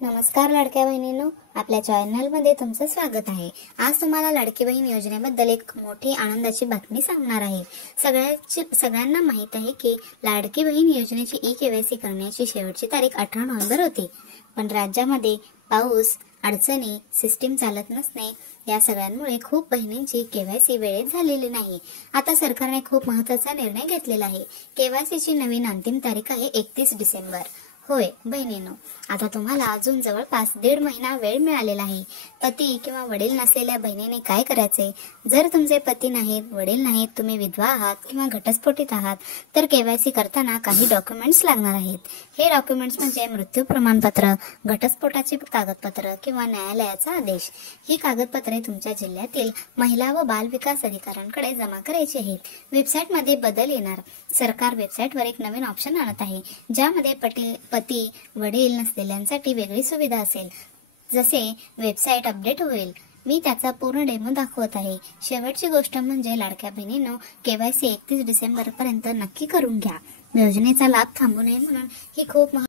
नमस्कार लाडक्या बहिणींनो, आपल्या चॅनलमध्ये तुमचं स्वागत आहे। आज तुम्हाला लाडकी बहीण योजनेबद्दल एक मोठी आनंदाची बातमी सांगणार आहे। सगळ्यांना माहित आहे की लाडकी बहीण योजनेची ई-केवायसी करण्याची शेवटची तारीख 18 नोव्हेंबर होती, पण राज्यामध्ये पाऊस, अडचणी, सिस्टीम चालत नसणे या सगळ्यांमुळे खूप बहिणींची केवायसी वेळेत झालेली नाही। आता सरकारने खूप महत्त्वाचा निर्णय घेतलेला आहे। केवायसीची नवीन अंतिम तारीख आहे 31 डिसेंबर। होय बहिणींनो, आता तुम्हाला अजून जवळपास 1.5 महिना वेळ मिळालेला आहे। पती किंवा वडील नसलेल्या बहिणीने काय करायचे? जर तुमचे पती नाहीत, वडील नाहीत, तुम्ही विधवा आहात किंवा घटस्फोटित आहात, तर केवायसी करताना काही डॉक्युमेंट्स लागणार आहेत। हे डॉक्युमेंट्स म्हणजे मृत्यू प्रमाणपत्र, घटस्फोटाचे कागदपत्र किंवा न्यायालयाचा आदेश। ही कागदपत्रे तुमच्या जिल्ह्यातील महिला व बाल विकास अधिकाऱ्यांकडे जमा करायची आहेत। वेबसाईटमध्ये बदल येणार। सरकार वेबसाईटवर एक नवीन ऑप्शन आणत आहे, ज्यामध्ये पती वडील नसलेल्यांसाठी वेगळी सुविधा असेल। जसे वेबसाईट अपडेट होईल, मी त्याचा पूर्ण डेमो दाखवत आहे। शेवटची गोष्ट म्हणजे लाडक्या बहिणींनो, केवायसी 31 डिसेंबर पर्यंत नक्की करून घ्या। योजनेचा लाभ थांबू नये म्हणून ही खूप